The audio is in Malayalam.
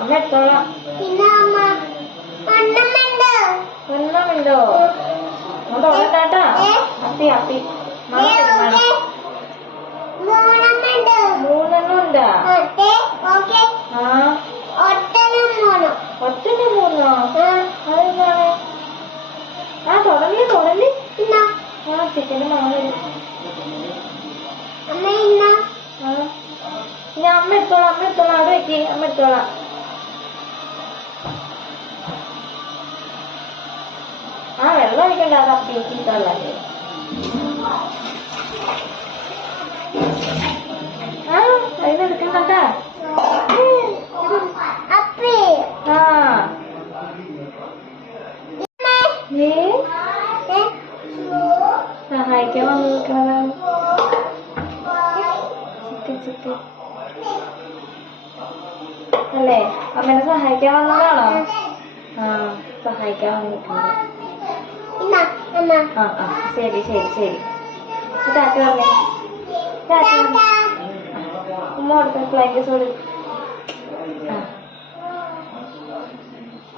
അമ്മ എടുത്തോളാം. വെള്ളമുണ്ടോ? അത് ഉള്ളതാട്ടാ. അപ്പി അപ്പി മൂന്നെണ്ണം ഉണ്ടാ? ഒറ്റന് മൂന്നോ? അതെന്താണ്? തുടങ്ങി ചിക്കന് മണം വരും. ഞാൻ അമ്മ എടുത്തോളാം അവിടെ വെക്കി. അമ്മ എടുത്തോളാം. വെള്ളം ഒഴിക്കണ്ട. അത് അപ്പിട്ടല്ലേ. അതിനെടുക്കണ്ടാ. സഹായിക്കാൻ വന്നു നിൽക്കണതാണ്. ചിക്കൻ അല്ലേ? അമ്മേനെ സഹായിക്കാൻ വന്നതാണോ? സഹായിക്കാൻ വന്നു നിൽക്കുന്നത്. ശരി ടാറ്റ പറഞ്ഞേ. ടാറ്റ ഉമ്മ കൊടുത്ത ഫ്ലൈറ്റ് സോറി.